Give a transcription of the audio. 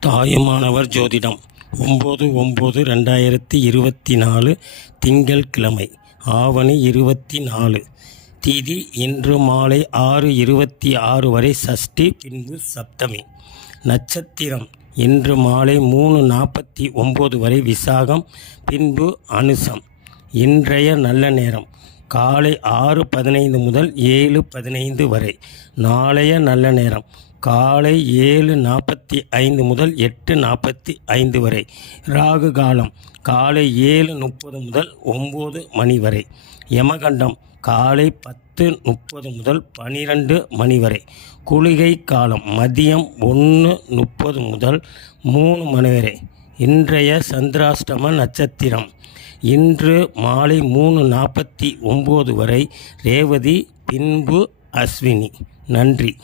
தாயுமானவர் ஜோதிடம். ஒம்பது ஒம்பது ரெண்டாயிரத்தி இருபத்தி நாலு திங்கட்கிழமை ஆவணி இருபத்தி நாலு திதி இன்று மாலை ஆறு இருபத்தி ஆறு வரை சஷ்டி பின்பு சப்தமி. நட்சத்திரம் இன்று மாலை மூணு நாற்பத்தி ஒம்பது வரை விசாகம் பின்பு அனுசம். இன்றைய நல்ல நேரம். காலை ஆறு பதினைந்து முதல் ஏழு பதினைந்து வரை. நாளைய நல்ல நேரம். காலை ஏழு நாற்பத்தி ஐந்து முதல் எட்டு நாற்பத்தி ஐந்து வரை. ராகு காலம். காலை ஏழு முப்பது முதல் ஒம்பது மணி வரை. யமகண்டம். காலை பத்து முப்பது முதல் பனிரெண்டு மணி வரை. குளிகை காலம். மதியம் ஒன்று முப்பது முதல் மூணு மணி வரை. இன்றைய சந்திராஷ்டம நட்சத்திரம். இன்று மாலை மூணு நாற்பத்தி ஒம்பது வரை ரேவதி பின்பு அஸ்வினி. நன்றி.